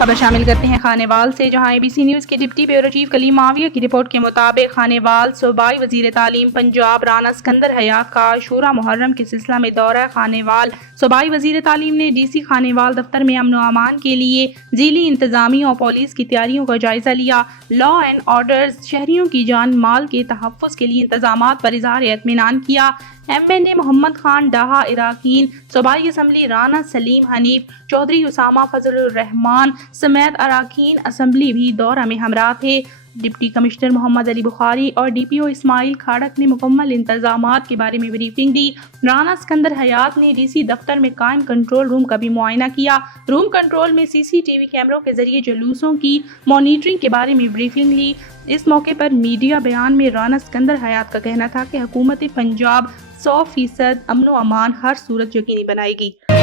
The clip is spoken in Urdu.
خبر شامل کرتے ہیں خانیوال سے، جہاں ABC نیوز کے ڈپٹی بیورو چیف کلیم معاویہ کی رپورٹ کے مطابق خانیوال صوبائی وزیر تعلیم پنجاب رانا سکندر حیات کا عاشورہ محرم کے سلسلہ میں دورہ خانیوال۔ صوبائی وزیر تعلیم نے DC خانیوال دفتر میں امن و امان کے لیے ضلعی انتظامیہ اور پولیس کی تیاریوں کا جائزہ لیا۔ لا اینڈ آرڈر، شہریوں کی جان مال کے تحفظ کے لیے انتظامات پر اظہار اطمینان کیا۔ MNA محمد خان ڈاہا اراکین، صوبائی اسمبلی رانا سلیم حنیف، چودھری اسامہ فضل الرحمان سمیت اراکین اسمبلی بھی دورہ میں ہمراہ تھے۔ ڈپٹی کمشنر محمد علی بخاری اور DPO اسماعیل کھاڑک نے مکمل انتظامات کے بارے میں بریفنگ دی۔ رانا سکندر حیات نے DC دفتر میں قائم کنٹرول روم کا بھی معائنہ کیا۔ روم کنٹرول میں CCTV کیمروں کے ذریعے جلوسوں کی مانیٹرنگ کے بارے میں بریفنگ لی۔ اس موقع پر میڈیا بیان میں رانا سکندر حیات کا کہنا تھا کہ حکومت پنجاب 100% امن و امان ہر صورت یقینی بنائے گی۔